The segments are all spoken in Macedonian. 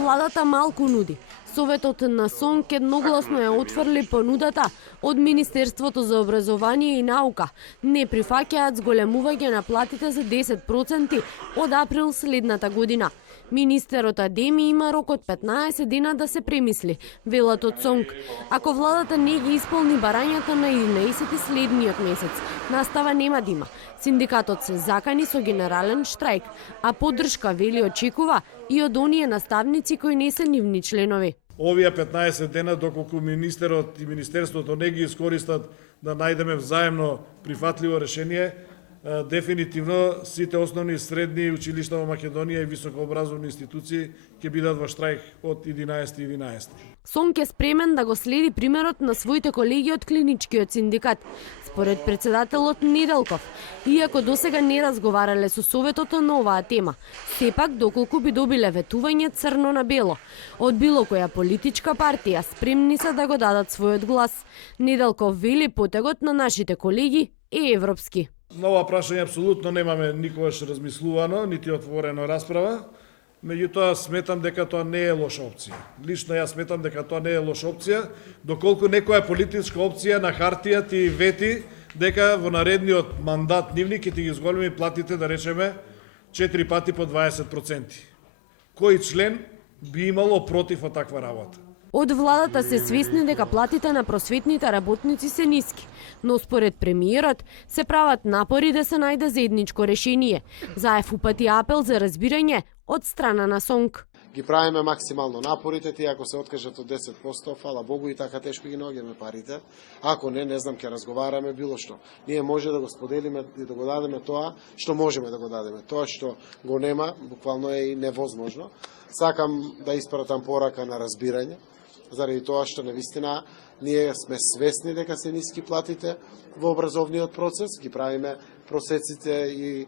Владата малку нуди. Советот на СОНК едногласно ја отфрли понудата од Министерството за образование и наука. Не прифаќаат зголемување на платите за 10% од април следната година. Министерот Адеми има рок од 15 дена да се премисли, велат од СОНК. Ако владата не ги исполни барањата на 11 следниот месец, настава нема да има. Синдикатот се закани со генерален штрајк, а поддршка вели очекува и од оние наставници кои не се нивни членови. Овие 15 дена, доколку министерот и министерството не ги искористат да најдеме взаемно прифатливо решение, дефинитивно сите основни и средни училишта во Македонија и високообразовни институции ќе бидат во штрајк од 11.11. СОНК е спремен да го следи примерот на своите колеги од клиничкиот синдикат. Според председателот Неделков, иако досега не разговарале со Советот на оваа тема, сепак доколку би добиле ветување црно на бело од било која политичка партија, спремни се да го дадат својот глас. Неделков вели потегот на нашите колеги е европски. На ова прашање апсолутно немаме никогаш размислувано, нити отворено расправа. Меѓутоа, сметам дека тоа не е лоша опција. Лично јас сметам дека тоа не е лоша опција, доколку некоја политичка опција на хартија ти вети дека во наредниот мандат нивни ќе ти ги зголеми платите, да речеме, 4 пати по 20%. Кој член би имало против од таква работа? Од владата се свесни дека платите на просветните работници се ниски, но според премиерот се прават напори да се најде заедничко решение. Заев упати апел за разбирање од страна на СОНК. Ги правиме максимално напорите, тие ако се откажат од 10%, фала Богу и така тешко ги наоѓаме парите. Ако не знам, ќе разговараме било што. Ние може да го споделиме и да го дадеме тоа што можеме да го дадеме. Тоа што го нема, буквално е и невозможно. Сакам да испратам порака на разбирање, заради тоа што навистина ние сме свесни дека се ниски платите во образовниот процес, ги правиме просеците и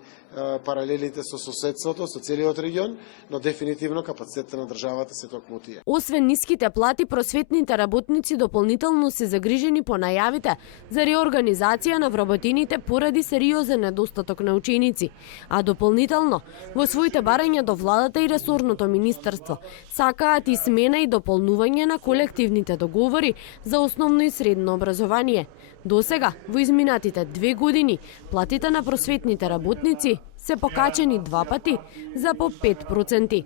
паралелите со соседството, со целиот регион, но дефинитивно капацитетот на државата се токму тие. Освен ниските плати, просветните работници дополнително се загрижени по најавите за реорганизација на вработените поради сериозен недостаток на ученици, а дополнително во своите барања до владата и ресорното министерство сакаат и смена и дополнување на колективните договори за основно и средно образование. Досега, во изминатите 2 години, платите на просветните работници се покачени 2 пати за по 5%.